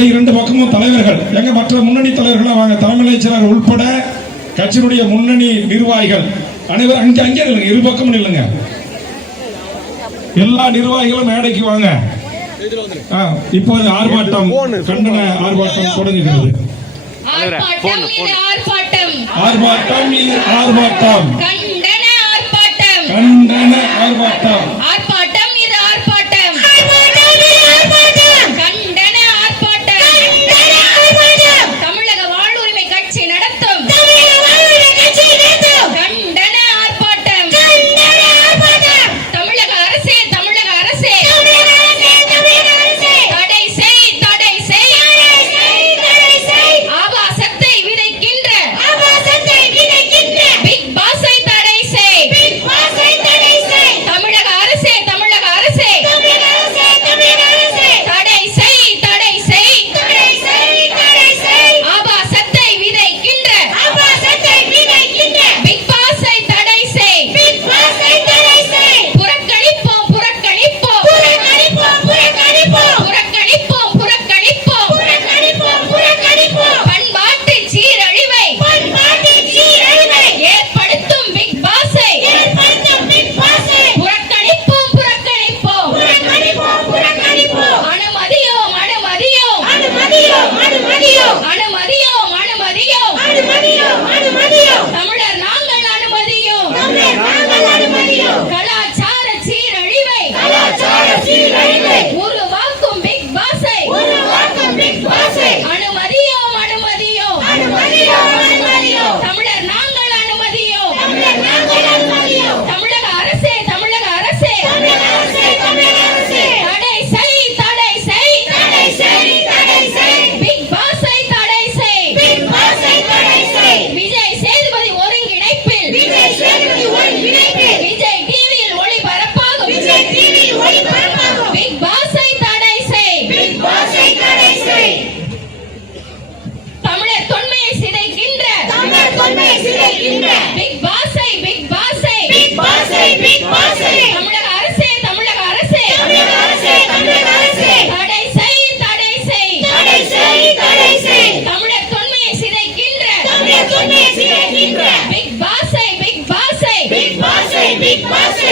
அப்படியே இரண்டு பக்கமும் தலைவர்கள். எங்க மற்ற முன்னணி தலைவர்கள் வாங்க தலைமை செயலர் உட்பட கட்சியினுடைய முன்னணி நிர்வாகிகள். அனைவரும் அங்கே அங்கே இல்லைங்க இரு பக்கமும் இல்லைங்க எல்லா நிர்வாகிகளும் மேடைக்கு வாங்க. ஆ, இப்போது ஆர்ப்பாட்டம் கண்டன ஆர்ப்பாட்டம் தொடங்குகிறது. ஆர்ப்பாட்டம் ஆர்ப்பாட்டம். கண்டன ஆர்ப்பாட்டம். கண்டன ஆர்ப்பாட்டம். ஆர்ப்பாட்டம். Sem você!